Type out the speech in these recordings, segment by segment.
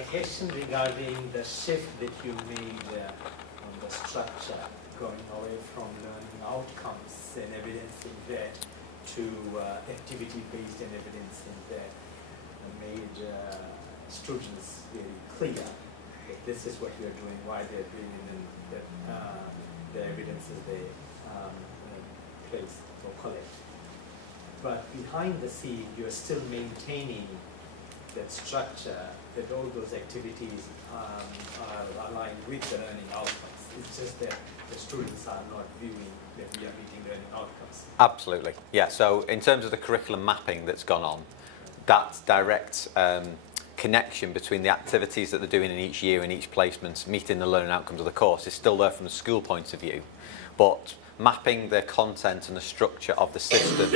My question regarding the shift that you made on the structure, going away from learning outcomes and evidencing that to activity-based and evidencing that, made students very clear that this is what we are doing, why they are doing it, and that the evidences they place or collect. But behind the scene, you're still maintaining that structure, that all those activities are aligned with the learning outcomes. It's just that the students are not viewing that we are meeting learning outcomes. Absolutely, yeah. So in terms of the curriculum mapping that's gone on, that direct connection between the activities that they're doing in each year and each placement meeting the learning outcomes of the course is still there from the school point of view, but mapping the content and the structure of the system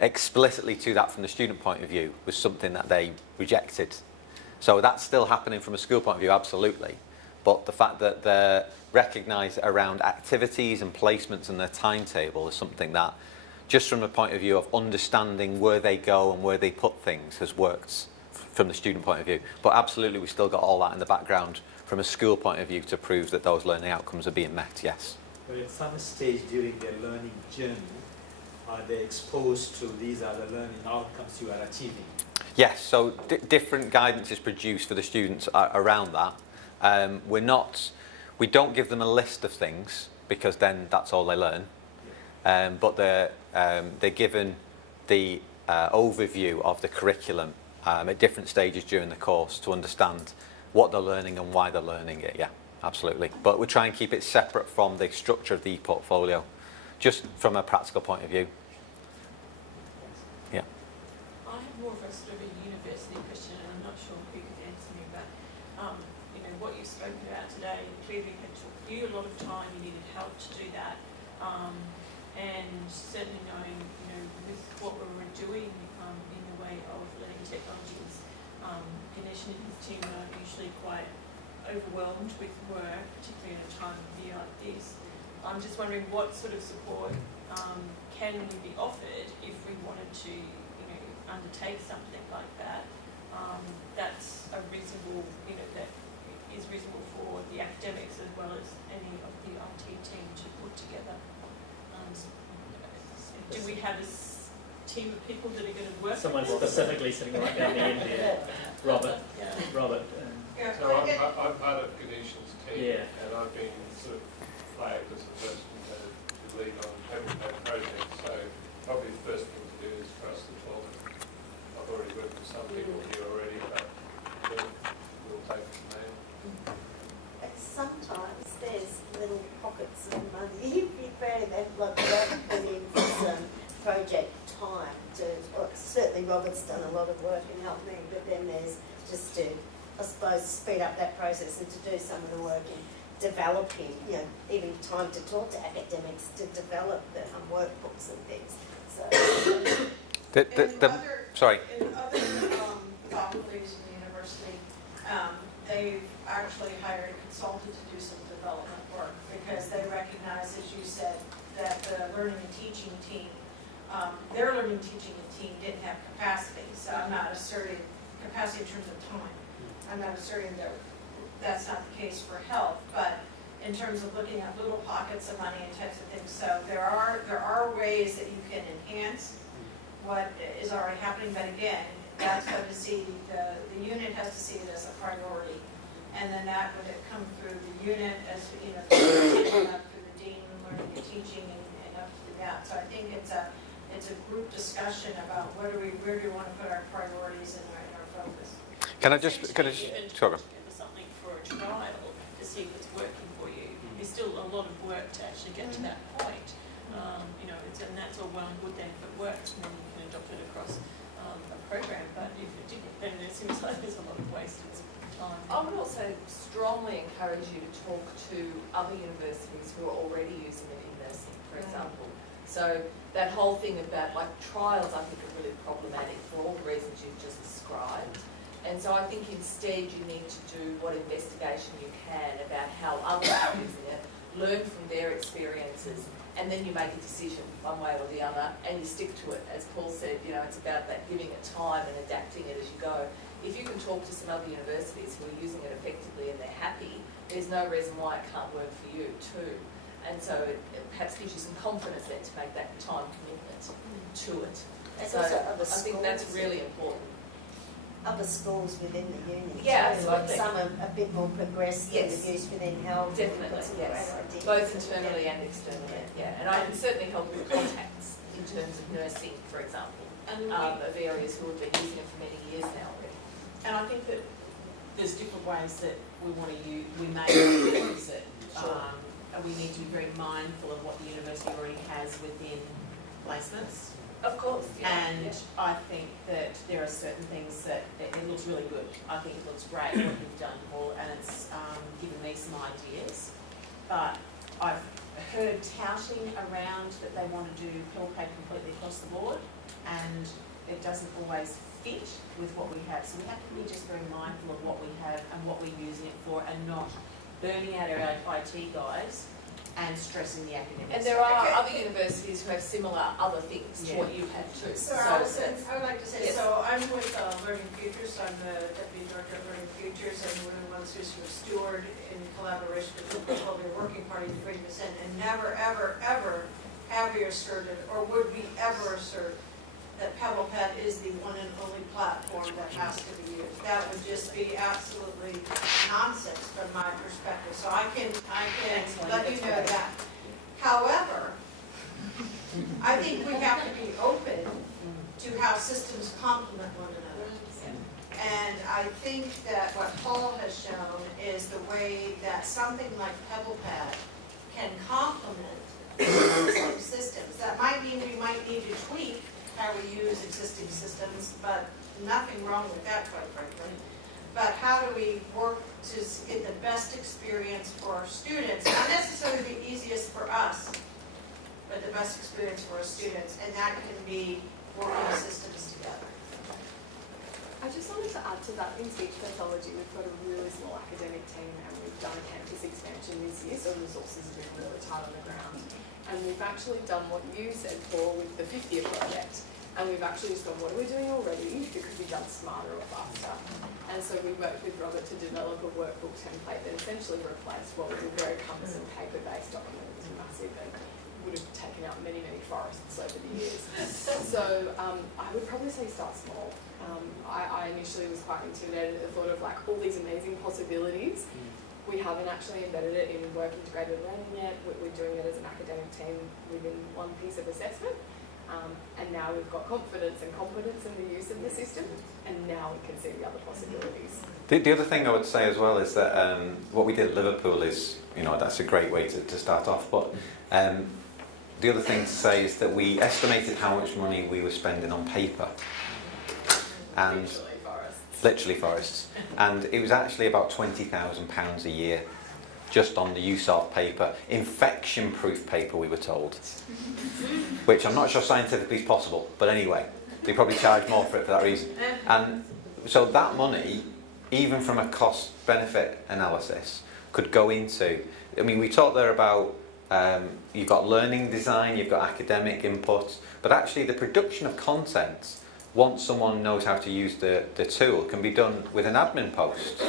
explicitly to that from the student point of view was something that they rejected. So that's still happening from a school point of view, absolutely. But the fact that they're recognised around activities and placements and their timetable is something that, just from the point of view of understanding where they go and where they put things, has worked from the student point of view. But absolutely, we've still got all that in the background from a school point of view to prove that those learning outcomes are being met, yes. But at some stage during their learning journey, are they exposed to these are the learning outcomes you are achieving? Yes, so different guidance is produced for the students around that. We don't give them a list of things because then that's all they learn. But they're given the overview of the curriculum at different stages during the course to understand what they're learning and why they're learning it, yeah, absolutely. But we try and keep it separate from the structure of the portfolio, just from a practical point of view. Yeah. I have more of a sort of a university question, and I'm not sure who can answer me, but you know, what you've spoken about today clearly had took you a lot of time, you needed help to do that, and certainly knowing, you know, with what we were doing in the way of learning technologies, Ganesh and his team are usually quite overwhelmed with work, particularly in a time of year like this. I'm just wondering what sort of support can be offered if we wanted to, you know, undertake something like that. That's a reasonable, you know, that is reasonable for the academics as well as any of the IT team to put together. Do we have a team of people that are going to work? Someone specifically sitting right down the end here, Robert. Yeah. Robert. So I'm part of Ganesh's team, Yeah. and I've been sort of flagged as a person to lead on PebblePad projects. So probably the first thing to do is for us to talk. I've already worked with some people here already, but we'll take it from there. Sometimes there's little pockets of money. Be fair, they've put in some project time to. Well, certainly, Robert's done a lot of work and helped me, but then there's just to, I suppose, speed up that process and to do some of the work in developing, you know, even time to talk to academics to develop the workbooks and things. So, sorry. In other faculties in the university, they've actually hired a consultant to do some development work because they recognize, as you said, that the learning and teaching team, their learning and teaching team didn't have capacity. So I'm not asserting capacity in terms of time. I'm not asserting that that's not the case for health, but in terms of looking at little pockets of money and types of things. So there are ways that you can enhance what is already happening, but again, that's going to see, the unit has to see it as a priority. And then that would come through the unit as, you know, up through the dean, learning and teaching, and up to that. So I think it's a group discussion about where do we want to put our priorities and our focus. Can I just sorry. Something for a trial to see if it's working for you. There's still a lot of work to actually get to that point. You know, and that's all well and good then if it works, and then you can adopt it across a program. But if it didn't, then it seems like there's a lot of wasted time. I would also strongly encourage you to talk to other universities who are already using it in nursing, for example. So that whole thing about like trials, I think, are really problematic for all the reasons you've just described. And so I think instead you need to do what investigation you can about how others are using it, learn from their experiences, and then you make a decision one way or the other, and you stick to it. As Paul said, you know, it's about that giving it time and adapting it as you go. if you can talk to some other universities who are using it effectively and they're happy, there's no reason why it can't work for you too. And so it perhaps gives you some confidence then to make that time commitment to it. And So also other I think that's schools. really important. Other schools within the uni. Yeah, too, like absolutely. some are a bit more progressed than Yes. the views within health. Definitely, That's a yes. great idea. Both internally and externally, yeah. And I can certainly help with contacts in terms of nursing, for example, And of areas who have been using it for many years now already. And I think that there's different ways that we want to use, we may want to use it. Sure. And we need to be very mindful of what the university already has within placements. Of course, yeah. And I think that there are certain things that, it looks really good. I think it looks great what you've done, Paul, and it's given me some ideas. But I've heard touting around that they want to do PebblePad completely across the board, and it doesn't always fit with what we have. So we have to be just very mindful of what we have and what we're using it for, and not burning out our IT guys and stressing the academics. And there are other universities who have similar other things to what you have too. So Alison, I would like to say, Yes. so I'm with Learning Futures, I'm the Deputy Director of Learning Futures, and we're the ones who sort of steward in collaboration with the Public Working Party to bring this in, and never, ever, ever have we asserted, or would we ever assert, that PebblePad is the one and only platform that has to be used. That would just be absolutely nonsense from my perspective, so I can let you know that. However, I think we have to be open to how systems complement one another. And I think that what Paul has shown is the way that something like PebblePad can complement existing systems. That might mean we might need to tweak how we use existing systems, but nothing wrong with that, quite frankly. But how do we work to get the best experience for our students? Not necessarily the easiest for us, but the best experience for our students, and that can be working systems together. I just wanted to add to that. In speech pathology, we've got a really small academic team, and we've done a campus expansion this year, so resources have been really tight on the ground. And we've actually done what you said, Paul, with the 50th project. And we've actually just gone, what are we doing already that could be done smarter or faster? And so we worked with Robert to develop a workbook template that essentially replaced what was a very cumbersome paper-based document. It was massive and would have taken out many, many forests over the years. So I would probably say start small. I initially was quite intimidated at the thought of like all these amazing possibilities. We haven't actually embedded it in work integrated learning yet. We're doing it as an academic team within one piece of assessment. And now we've got confidence and competence in the use of the system, and now we can see the other possibilities. The other thing I would say as well is that what we did at Liverpool is, that's a great way to start off, but the other thing to say is that we estimated how much money we were spending on paper. And literally forests. And it was actually about £20,000 a year just on the use of paper. Infection-proof paper, we were told. Which I'm not sure scientifically is possible, but anyway, they probably charge more for it for that reason. And so that money, even from a cost-benefit analysis, could go into, we talked there about you've got learning design, you've got academic input, but actually the production of content, once someone knows how to use the tool, can be done with an admin post.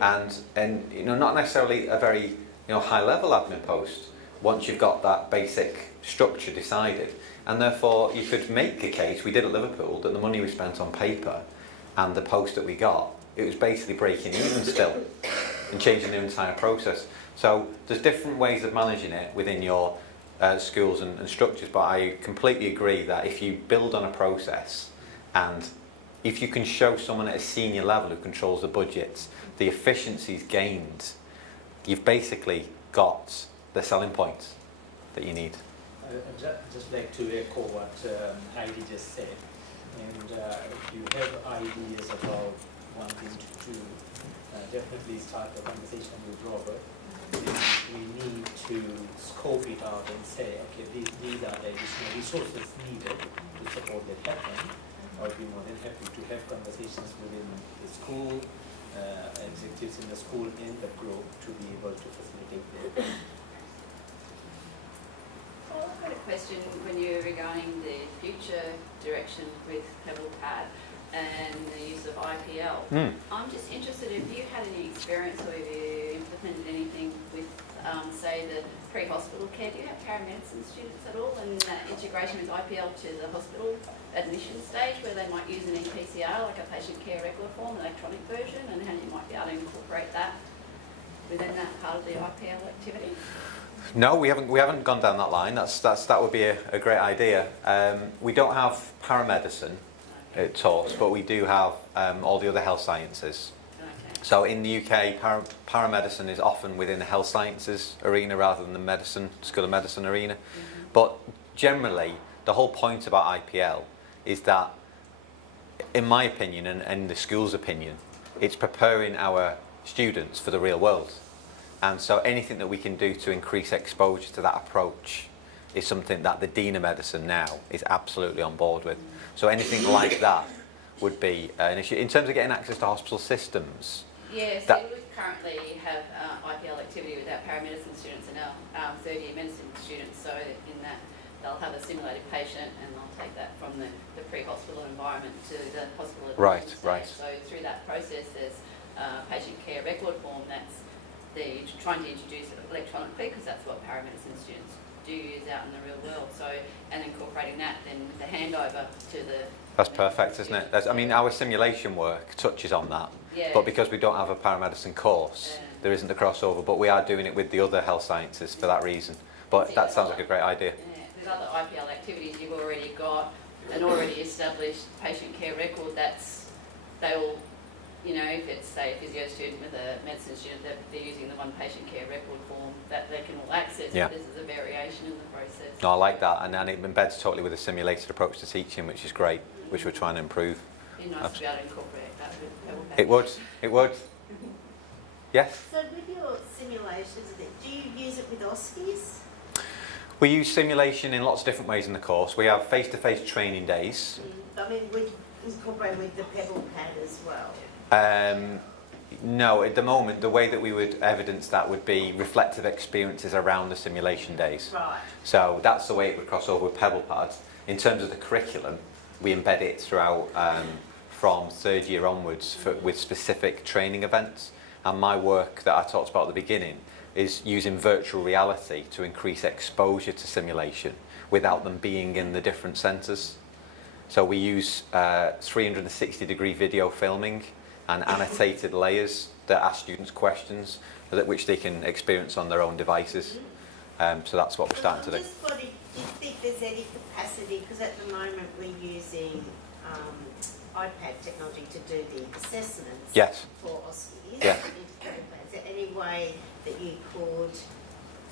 And not necessarily a very high-level admin post, once you've got that basic structure decided. And therefore, you could make a case, we did at Liverpool, that the money we spent on paper and the post that we got, it was basically breaking even still and changing the entire process. So there's different ways of managing it within your schools and structures, but I completely agree that if you build on a process and if you can show someone at a senior level who controls the budgets the efficiencies gained, you've basically got the selling points that you need. I'd just like to echo what Heidi just said. And if you have ideas about wanting to do, definitely start the conversation with Robert. We need to scope it out and say, okay, these are the additional resources needed to support that happen. I would be more than happy to have conversations within the school, executives in the school and the group to be able to facilitate that. Well, I've got a question when you were regarding the future direction with PebblePad. and the use of IPL. I'm just interested if you had any experience or if you implemented anything with, say, the pre-hospital care. Do you have paramedicine students at all, and that integration with IPL to the hospital admission stage where they might use an EPCR, like a patient care record form, an electronic version, and how you might be able to incorporate that within that part of the IPL activity? No, we haven't gone down that line. That would be a great idea. We don't have paramedicine taught, but we do have all the other health sciences. Okay. So in the UK, paramedicine is often within the health sciences arena rather than the medicine, school of medicine arena. But generally, the whole point about IPL is that, in my opinion and the school's opinion, it's preparing our students for the real world. And so anything that we can do to increase exposure to that approach is something that the Dean of Medicine now is absolutely on board with. So anything like that would be an issue. In terms of getting access to hospital systems, Yes, so we currently have IPL activity with our paramedicine students and our third-year medicine students. So in that, they'll have a simulated patient and they'll take that from the pre-hospital environment to the hospital. Right. So through that process, there's patient care record form that's trying to introduce it electronically, because that's what paramedicine students do use out in the real world. So, and incorporating that then with the handover to the... That's perfect, isn't it? I mean, our simulation work touches on that. Yeah. But because we don't have a paramedicine course, there isn't the crossover. But we are doing it with the other health sciences for that reason. But that sounds like a great idea. Yeah, there's other IPL activities. You've already got an already established patient care record they all, you know, if it's, say, a physio student with a medicine student, they're using the one patient care record form that they can all access. Yeah. This is a variation in the process. No, I like that. And it embeds totally with a simulated approach to teaching, which is great, which we're trying to improve. It'd be nice to be able to incorporate that with PebblePad. It would. Yes? So with your simulations, do you use it with OSCEs? We use simulation in lots of different ways in the course. We have face-to-face training days. I mean, we incorporate with the PebblePad as well. No, at the moment, the way that we would evidence that would be reflective experiences around the simulation days. Right. So that's the way it would cross over with PebblePad. In terms of the curriculum, we embed it throughout from third year onwards with specific training events. And my work that I talked about at the beginning is using virtual reality to increase exposure to simulation without them being in the different centres. So we use 360-degree video filming and annotated layers that ask students questions which they can experience on their own devices. So that's what we're starting to do. I'm just wondering, do you think there's any capacity, because at the moment we're using iPad technology to do the assessments Yes. for OSCEs? Yeah. Is there any way that you could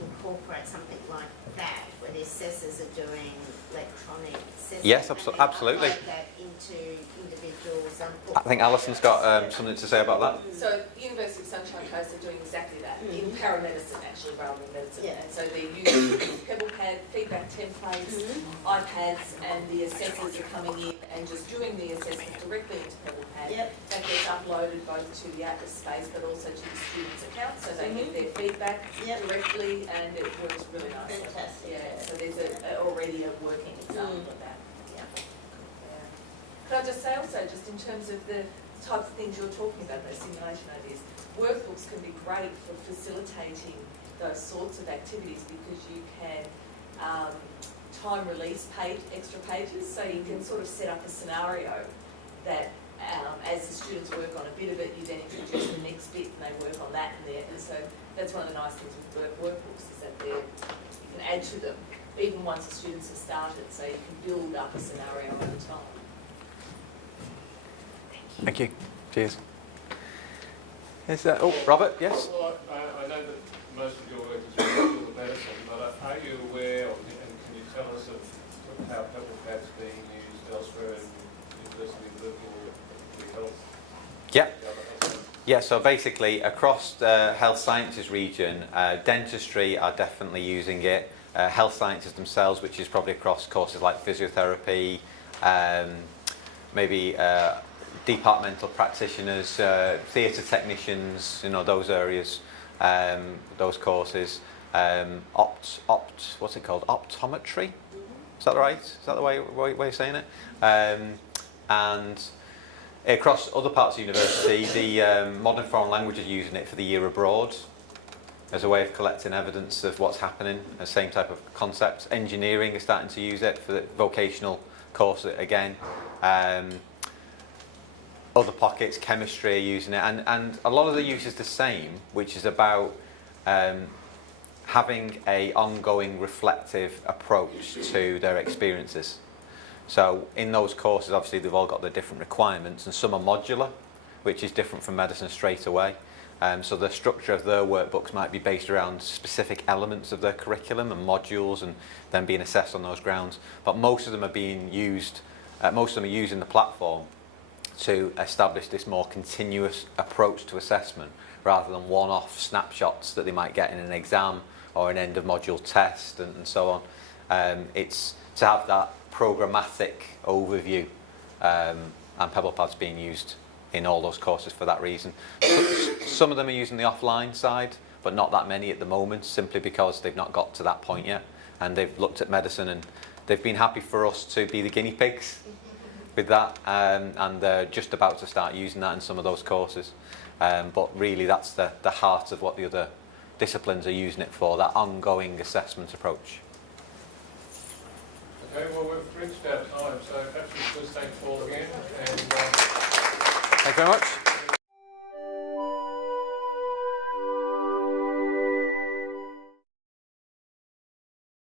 incorporate something like that, where the assessors are doing electronic assessments? Yes, and then absolutely. upload that into individuals? I think Alison's got something to say about that. So University of Sunshine Coast are doing exactly that, in paramedicine actually rather than medicine. Yeah. And so they're using PebblePad, feedback templates, iPads, and the assessors are coming in and just doing the assessment directly into PebblePad. Yep. That gets uploaded both to the Atlas space but also to the students' account, so they get their feedback directly, and it works really nicely. Fantastic. Yeah, so there's already a working example of that. Yeah. Could I just say also, just in terms of the types of things you're talking about, those simulation ideas, workbooks can be great for facilitating those sorts of activities, because you can time release extra pages, so you can sort of set up a scenario that as the students work on a bit of it, you then introduce the next bit and they work on that and so that's one of the nice things with workbooks, is that you can add to them even once the students have started, so you can build up a scenario over time. Thank you. Cheers. Is that, Robert, yes? Well, I know that most of your work is with the School of Medicine, but are you aware of, and can you tell us of how PebblePad's being used elsewhere in University of Liverpool, health? Yeah. Yeah, so basically across the health sciences region, dentistry are definitely using it. Health sciences themselves, which is probably across courses like physiotherapy, maybe departmental practitioners, theatre technicians, those areas, those courses. What's it called? Optometry? Is that right? Is that the way of saying it? And Across other parts of the university, the modern foreign languages are using it for the year abroad as a way of collecting evidence of what's happening, the same type of concepts. Engineering is starting to use it for the vocational course again. Other pockets, chemistry are using it, and a lot of the use is the same, which is about having a ongoing reflective approach to their experiences. So in those courses, obviously they've all got their different requirements, and some are modular, which is different from medicine straight away. So the structure of their workbooks might be based around specific elements of their curriculum and modules, and then being assessed on those grounds. But most of them are being used, most of them are using the platform to establish this more continuous approach to assessment, rather than one-off snapshots that they might get in an exam or an end of module test and so on. It's to have that programmatic overview, and PebblePad's being used in all those courses for that reason. Some of them are using the offline side, but not that many at the moment, simply because they've not got to that point yet, and they've looked at medicine and they've been happy for us to be the guinea pigs with that, and they're just about to start using that in some of those courses. But really that's the heart of what the other disciplines are using it for, that ongoing assessment approach. Okay, well, we've reached our time, so perhaps we just thank Paul again. And, Thank you very much.